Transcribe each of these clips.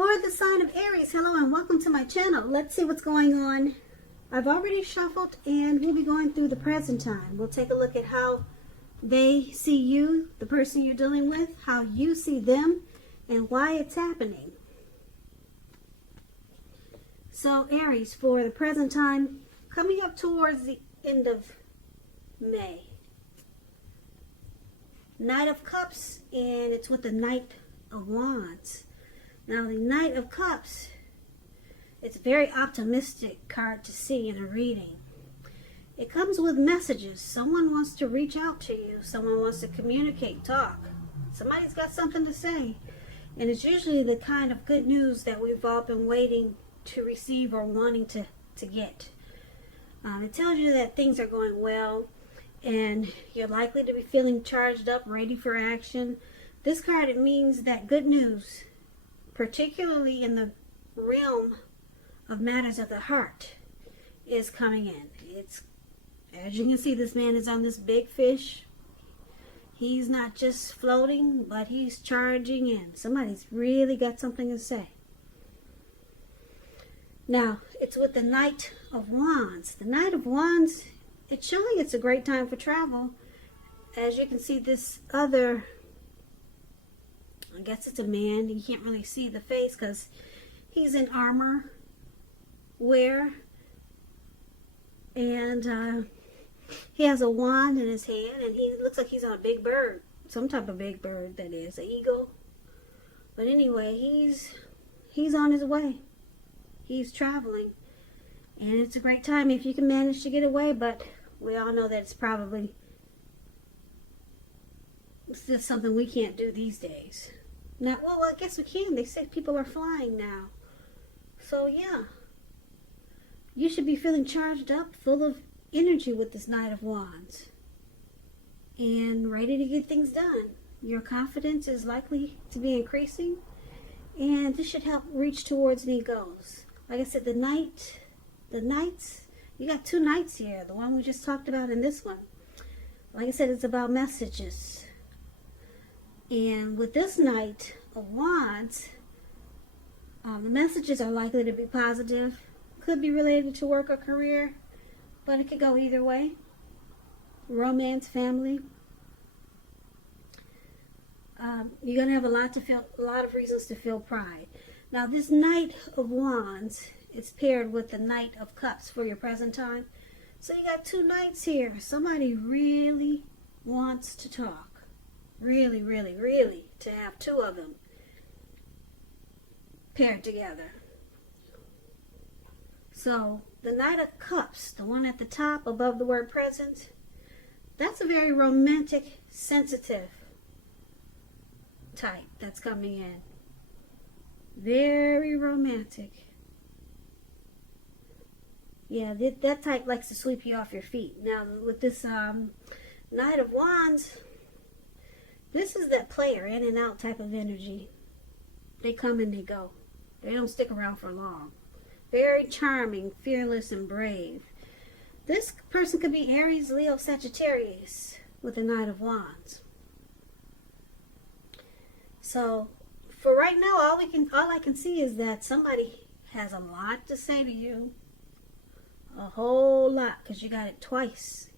For the sign of Aries, hello and welcome to my channel. Let's see what's going on. I've already shuffled and we'll be going through the present time. We'll take a look at how they see you, the person you're dealing with, how you see them, and why it's happening. So Aries, for the present time, coming up towards the end of May. Knight of Cups, and it's with the Knight of Wands. Now the Knight of Cups, it's a very optimistic card to see in a reading. It comes with messages. Someone wants to reach out to you. Someone wants to communicate, talk. Somebody's got something to say. And it's usually the kind of good news that we've all been waiting to receive or wanting to get. It tells you that things are going well and you're likely to be feeling charged up, ready for action. This card, it means that good news, particularly in the realm of matters of the heart, is coming in. It's, as you can see, this man is on this big fish. He's not just floating, but he's charging in. Somebody's really got something to say. Now, it's with the Knight of Wands. The Knight of Wands, it's showing it's a great time for travel. As you can see, this other, I guess it's a man. You can't really see the face because he's in armor wear. And he has a wand in his hand. And he looks like he's on a big bird. Some type of big bird, that is. An eagle. But anyway, he's on his way. He's traveling. And it's a great time if you can manage to get away. But we all know that it's just something we can't do these days. Now, well, I guess we can. They say people are flying now. So, yeah. You should be feeling charged up, full of energy with this Knight of Wands. And ready to get things done. Your confidence is likely to be increasing. And this should help reach towards any goals. Like I said, the Knights, you got two Knights here. The one we just talked about and this one. Like I said, it's about messages. And with this Knight of Wands, the messages are likely to be positive. Could be related to work or career, but it could go either way. Romance, family. You're going to have a lot of reasons to feel pride. Now, this Knight of Wands is paired with the Knight of Cups for your present time. So you got two Knights here. Somebody really wants to talk. Really, really, really, to have two of them paired together. So, the Knight of Cups, the one at the top above the word present, that's a very romantic, sensitive type that's coming in. Very romantic. Yeah, that type likes to sweep you off your feet. Now, with this Knight of Wands, this is that player, in and out type of energy. They come and they go. They don't stick around for long. Very charming, fearless, and brave. This person could be Aries, Leo, Sagittarius with the Knight of Wands. So, for right now, all I can see is that somebody has a lot to say to you. A whole lot, because you got it twice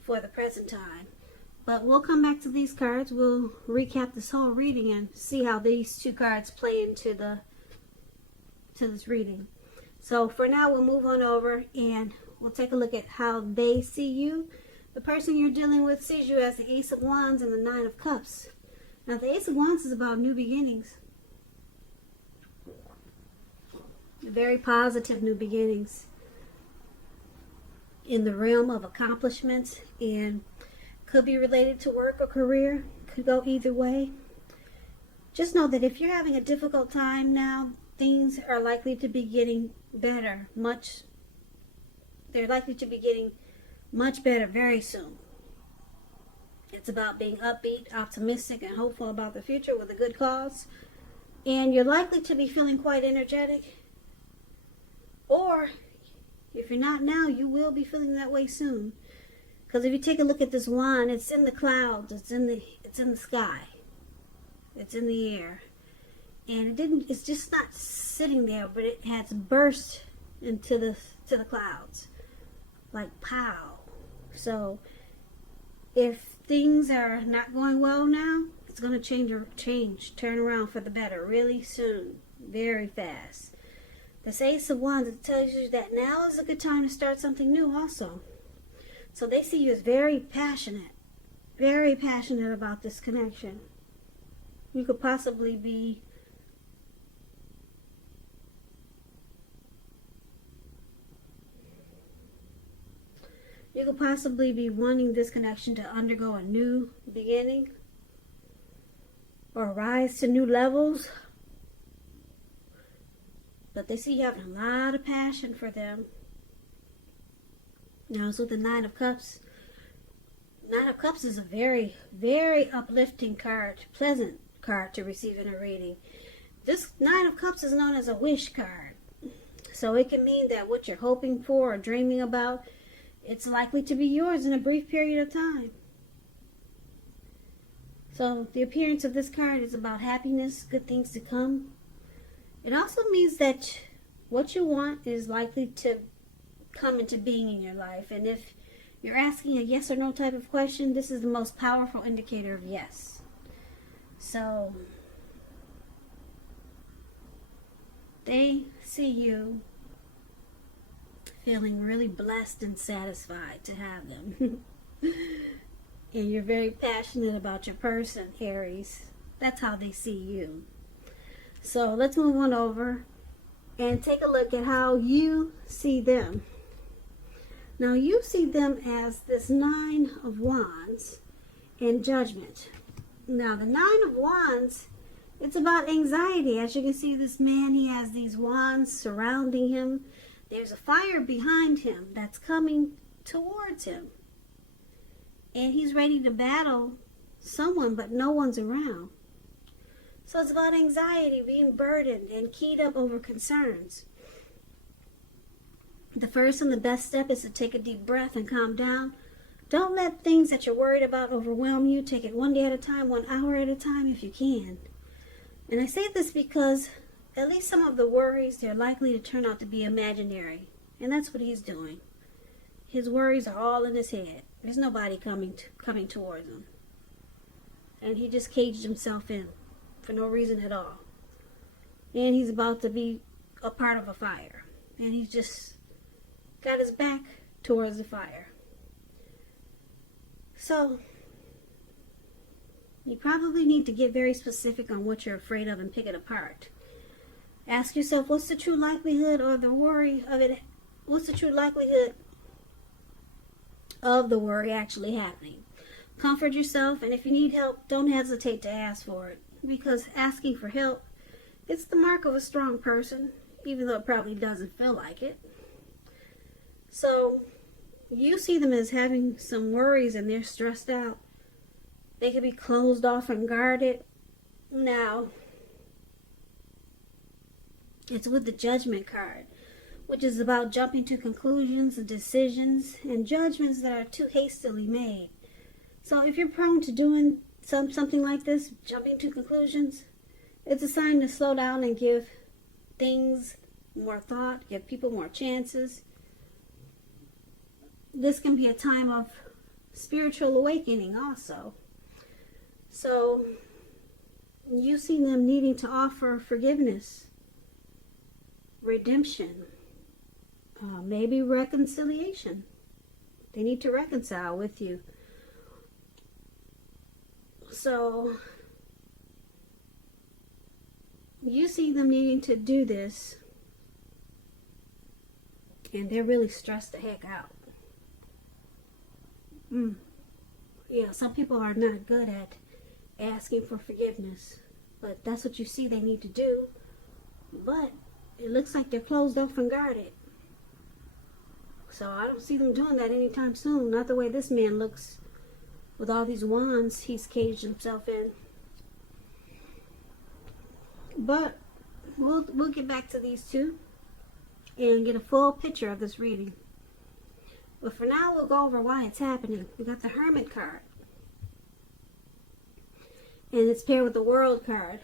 for the present time. But we'll come back to these cards. We'll recap this whole reading and see how these two cards play into this reading. So for now, we'll move on over and we'll take a look at how they see you. The person you're dealing with sees you as the Ace of Wands and the Nine of Cups. Now, the Ace of Wands is about new beginnings. Very positive new beginnings in the realm of accomplishments, and could be related to work or career. Could go either way. Just know that if you're having a difficult time now, things are likely to be getting better. They're likely to be getting much better very soon. It's about being upbeat, optimistic, and hopeful about the future with a good cause. And you're likely to be feeling quite energetic. Or, if you're not now, you will be feeling that way soon. Because if you take a look at this wand, it's in the clouds, it's in the sky, it's in the air. and it's just not sitting there, but it has burst into the clouds, like pow. So if things are not going well now, it's going to turn around for the better really soon, very fast. This Ace of Wands, it tells you that now is a good time to start something new also. So they see you as very passionate about this connection. You could possibly be wanting this connection to undergo a new beginning or rise to new levels. But they see you having a lot of passion for them. Now, so the Nine of Cups. Nine of Cups is a very, very uplifting card, pleasant card to receive in a reading. This Nine of Cups is known as a wish card. So it can mean that what you're hoping for or dreaming about, it's likely to be yours in a brief period of time. So the appearance of this card is about happiness, good things to come. It also means that what you want is likely to come into being in your life. And if you're asking a yes or no type of question, this is the most powerful indicator of yes. So they see you feeling really blessed and satisfied to have them. And you're very passionate about your person, Aries. That's how they see you. So let's move on over and take a look at how you see them. Now you see them as this Nine of Wands and Judgment. Now the Nine of Wands, it's about anxiety. As you can see, this man, he has these wands surrounding him. There's a fire behind him that's coming towards him. And he's ready to battle someone, but no one's around. So it's about anxiety, being burdened and keyed up over concerns. The first and the best step is to take a deep breath and calm down. Don't let things that you're worried about overwhelm you. Take it one day at a time, 1 hour at a time if you can. And I say this because at least some of the worries, they're likely to turn out to be imaginary. And that's what he's doing. His worries are all in his head. There's nobody coming towards him. And he just caged himself in for no reason at all. And he's about to be a part of a fire. And he's just got his back towards the fire. So you probably need to get very specific on what you're afraid of and pick it apart. Ask yourself, what's the true likelihood or the worry of it? What's the true likelihood of the worry actually happening? Comfort yourself, and if you need help, don't hesitate to ask for it. Because asking for help, it's the mark of a strong person, even though it probably doesn't feel like it. So you see them as having some worries and they're stressed out. They could be closed off and guarded. Now, it's with the Judgment card, which is about jumping to conclusions and decisions and judgments that are too hastily made. So if you're prone to doing something like this, jumping to conclusions, it's a sign to slow down and give things more thought, give people more chances. This can be a time of spiritual awakening also. So you see them needing to offer forgiveness, redemption, maybe reconciliation. They need to reconcile with you. So you see them needing to do this, and they're really stressed the heck out. Yeah, some people are not good at asking for forgiveness, but that's what you see they need to do. But it looks like they're closed off and guarded. So I don't see them doing that anytime soon. Not the way this man looks with all these wands he's caged himself in. But we'll get back to these two and get a full picture of this reading. But for now, we'll go over why it's happening. We got the Hermit card. And it's paired with the World card.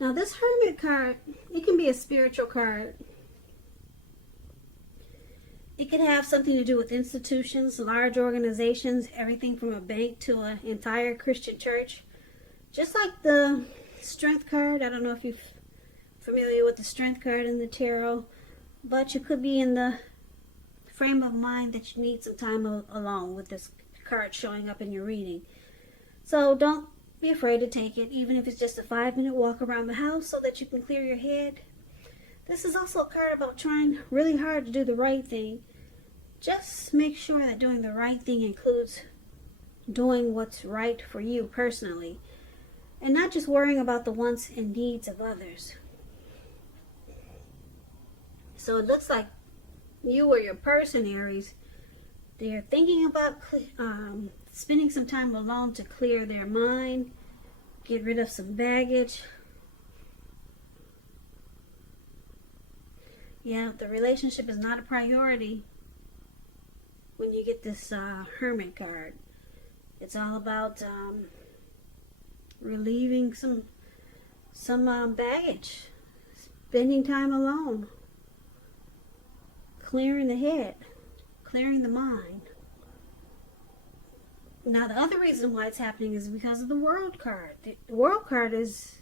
Now this Hermit card, it can be a spiritual card. It could have something to do with institutions, large organizations, everything from a bank to an entire Christian church. Just like the Strength card. I don't know if you're familiar with the Strength card in the tarot, but you could be in the frame of mind that you need some time alone with this card showing up in your reading. So don't be afraid to take it, even if it's just a 5-minute walk around the house so that you can clear your head. This is also a card about trying really hard to do the right thing. Just make sure that doing the right thing includes doing what's right for you personally, and not just worrying about the wants and needs of others. So it looks like you or your person, Aries, they're thinking about spending some time alone to clear their mind, get rid of some baggage. Yeah, the relationship is not a priority when you get this Hermit card. It's all about relieving some baggage, spending time alone, clearing the head, clearing the mind. Now the other reason why it's happening is because of the World card. The World card it's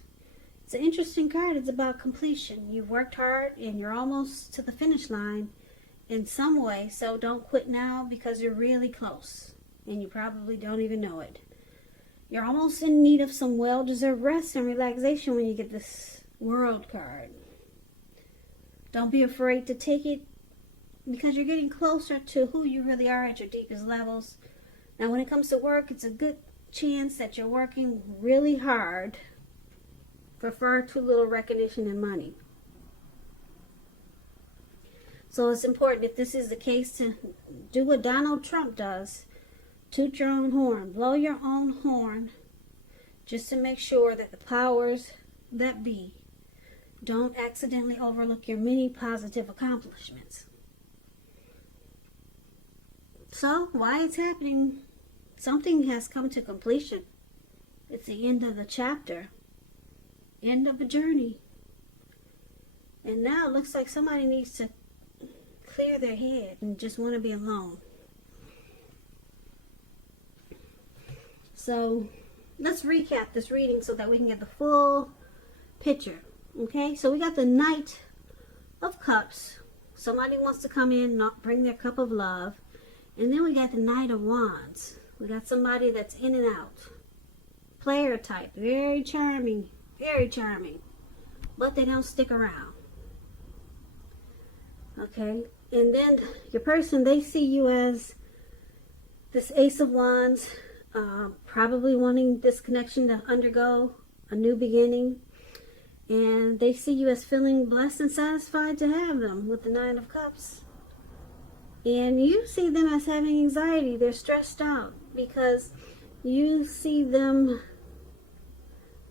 an interesting card. It's about completion. You've worked hard and you're almost to the finish line in some way, so don't quit now because you're really close and you probably don't even know it. You're almost in need of some well-deserved rest and relaxation when you get this World card. Don't be afraid to take it because you're getting closer to who you really are at your deepest levels. Now when it comes to work, it's a good chance that you're working really hard for far too little recognition and money. So it's important, if this is the case, to do what Donald Trump does. Toot your own horn. Blow your own horn, just to make sure that the powers that be don't accidentally overlook your many positive accomplishments. So, why it's happening? Something has come to completion. It's the end of the chapter. End of a journey. And now it looks like somebody needs to clear their head and just want to be alone. So let's recap this reading so that we can get the full picture. Okay, so we got the Knight of Cups. Somebody wants to come in, not bring their cup of love. And then we got the Knight of Wands. We got somebody that's in and out. Player type, very charming, but they don't stick around. Okay, and then your person, they see you as this Ace of Wands, probably wanting this connection to undergo a new beginning. And they see you as feeling blessed and satisfied to have them with the Nine of Cups. And you see them as having anxiety. They're stressed out because you see them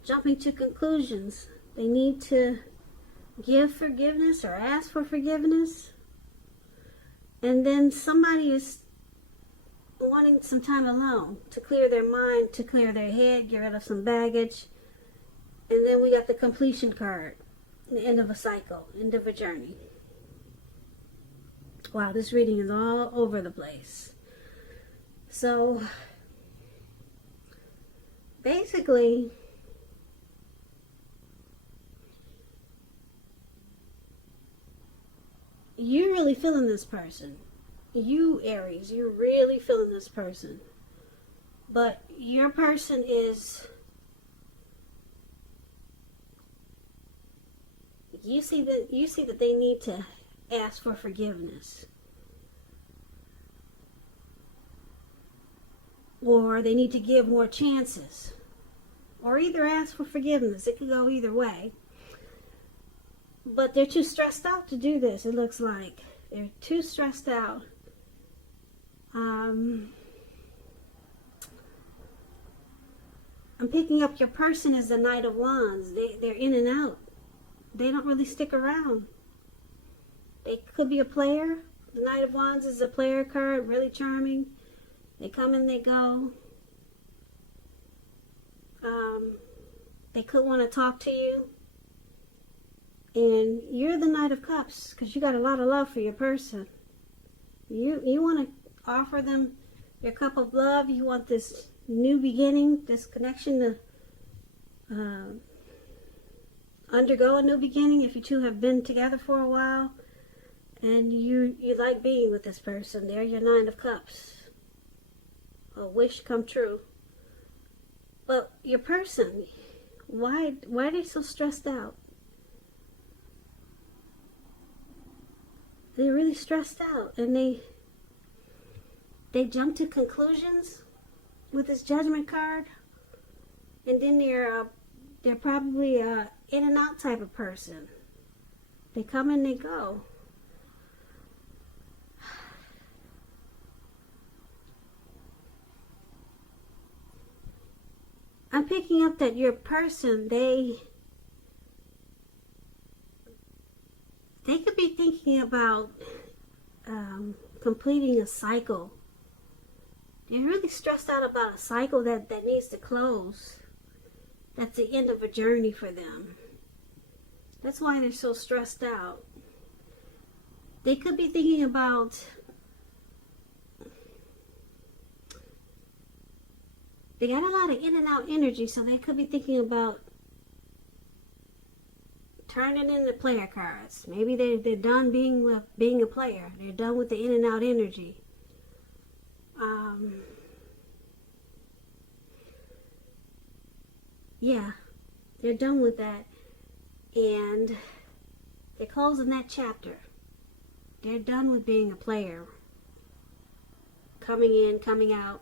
jumping to conclusions. They need to give forgiveness or ask for forgiveness. And then somebody is wanting some time alone to clear their mind, to clear their head, get rid of some baggage. And then we got the completion card, the end of a cycle, end of a journey. Wow, this reading is all over the place. So, basically, you're really feeling this person. You, Aries, you're really feeling this person. But your person is, you see that they need to ask for forgiveness. Or they need to give more chances. Or either ask for forgiveness. It could go either way. But they're too stressed out to do this, it looks like. They're too stressed out. I'm picking up your person as the Knight of Wands. They're in and out. They don't really stick around. They could be a player. The Knight of Wands is a player card, really charming. They come and they go. They could want to talk to you. And you're the Knight of Cups because you got a lot of love for your person. You want to offer them your cup of love. You want this new beginning, this connection to undergo a new beginning if you two have been together for a while. And you like being with this person. They're your Nine of Cups. A wish come true. But your person, why are they so stressed out? They're really stressed out, and they jump to conclusions with this Judgment card, and then they're probably a in and out type of person. They come and they go. I'm picking up that your person, they could be thinking about completing a cycle. They're really stressed out about a cycle that needs to close. That's the end of a journey for them. That's why they're so stressed out. They could be thinking about they got a lot of in and out energy, so they could be thinking about turning into player cards. Maybe they're done being a player. They're done with the in and out energy. Yeah, they're done with that, and they're closing that chapter. They're done with being a player, coming in, coming out,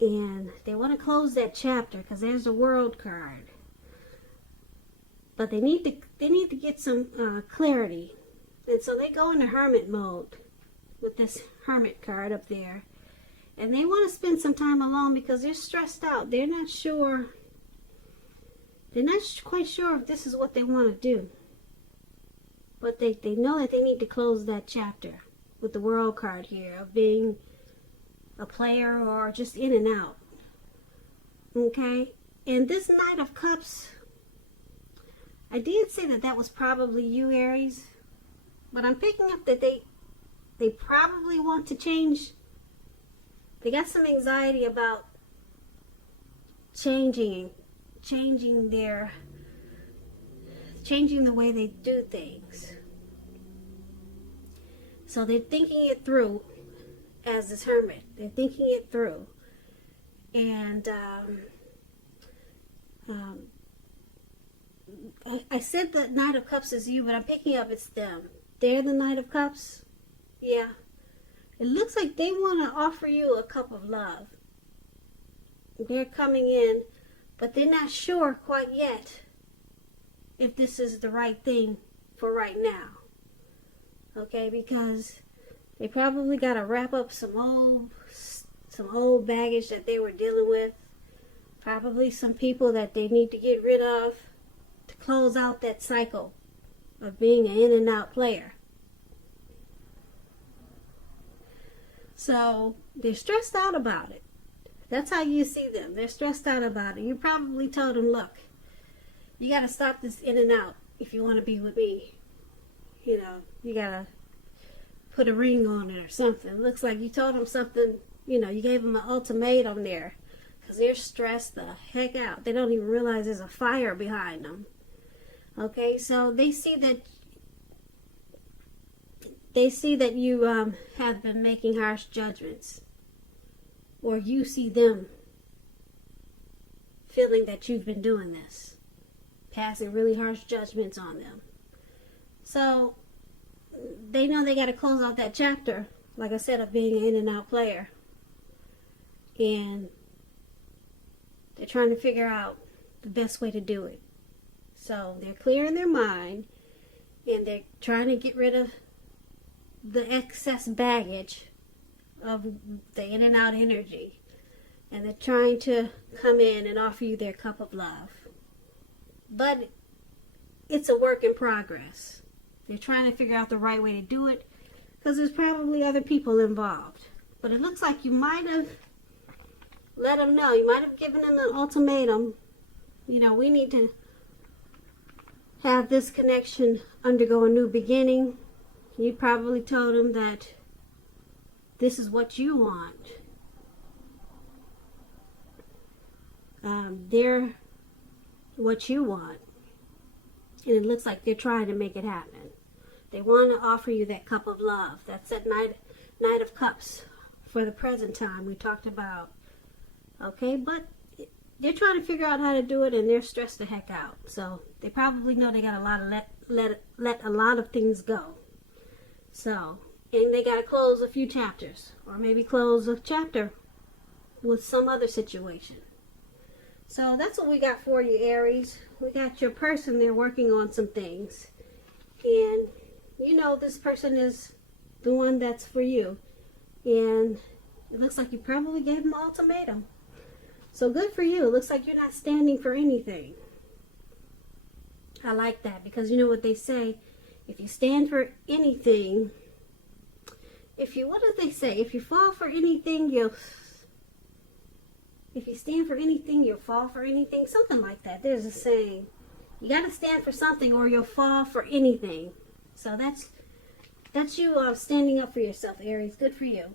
and they want to close that chapter because there's a World card. But they need to get some clarity, and so they go into hermit mode with this Hermit card up there, and they want to spend some time alone because they're stressed out. They're not sure. They're not quite sure if this is what they want to do, but they know that they need to close that chapter with the World card here of being a player or just in and out. Okay, and this Knight of Cups, I did say that was probably you, Aries, but I'm picking up that they probably want to change. They got some anxiety about changing the way they do things. So they're thinking it through as this Hermit. They're thinking it through. And I said the Knight of Cups is you, but I'm picking up it's them. They're the Knight of Cups. Yeah. It looks like they want to offer you a cup of love. They're coming in, but they're not sure quite yet if this is the right thing for right now. Okay, because they probably got to wrap up some old baggage that they were dealing with. Probably some people that they need to get rid of to close out that cycle of being an in and out player. So they're stressed out about it. That's how you see them. They're stressed out about it. You probably told them, look, you got to stop this in and out if you want to be with me. You know, you got to put a ring on it or something. It looks like you told them something, you know, you gave them an ultimatum there. Because they're stressed the heck out. They don't even realize there's a fire behind them. Okay, so they see that you have been making harsh judgments. Or you see them feeling that you've been doing this. Passing really harsh judgments on them. So they know they got to close out that chapter, like I said, of being an in and out player. And they're trying to figure out the best way to do it. So they're clearing their mind, and they're trying to get rid of the excess baggage of the in and out energy. And they're trying to come in and offer you their cup of love. But it's a work in progress. They're trying to figure out the right way to do it because there's probably other people involved. But it looks like you might have let them know. You might have given them an ultimatum. You know, we need to have this connection undergo a new beginning. You probably told them that this is what you want. They're what you want. And it looks like they're trying to make it happen. They want to offer you that cup of love. That's that Knight of Cups for the present time we talked about. Okay, but they're trying to figure out how to do it, and they're stressed the heck out. So they probably know they got a lot of let a lot of things go. So, and they got to close a few chapters, or maybe close a chapter with some other situation. So that's what we got for you, Aries. We got your person there working on some things. And you know this person is the one that's for you. And it looks like you probably gave them an ultimatum. So good for you. It looks like you're not standing for anything. I like that, because you know what they say, if you stand for anything, what do they say? If you fall for anything, if you stand for anything, you'll fall for anything. Something like that. There's a saying. You got to stand for something or you'll fall for anything. So that's you standing up for yourself, Aries. Good for you.